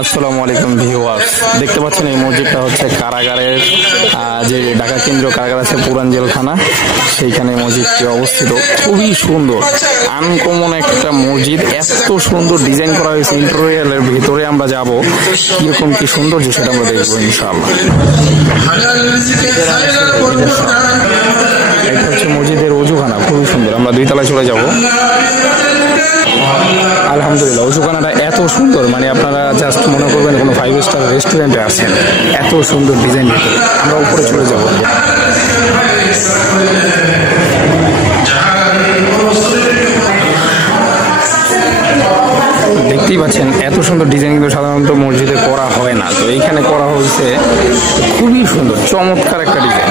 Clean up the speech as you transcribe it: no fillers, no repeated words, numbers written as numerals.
আসসালামু আলাইকুম ভিউয়ার্স, দেখতে পাচ্ছেন এই মসজিদটা হচ্ছে কারাগারের যে ঢাকা কেন্দ্রীয় কারাগার আছে পুরান জেলখানা, সেইখানে মসজিদটি অবস্থিত। খুবই সুন্দর, আনকমন একটা মসজিদ, এত সুন্দর ডিজাইন করা হয়েছে। ইন্টেরিয়রের ভিতরে আমরা যাব, কিরকম কি সুন্দর যে সেটা আমরা দেখবো ইনশাআল্লাহ। এটা হচ্ছে মসজিদের ওযুখানা, খুবই সুন্দর। আমরা 2 তলায় চলে যাব। আলহামদুলিল্লাহ, ওযুখানাটা এত সুন্দর, মানে আপনারা জাস্ট মনে করবেন কোনো 5 স্টার রেস্টুরেন্টে আছেন, এত সুন্দর ডিজাইন। আমরা উপরে চলে যাব। দেখতেই পাচ্ছেন এত সুন্দর ডিজাইন কিন্তু সাধারণত মসজিদে করা হয় না, তো এইখানে করা হয়েছে। খুবই সুন্দর, চমৎকার একটা ডিজাইন।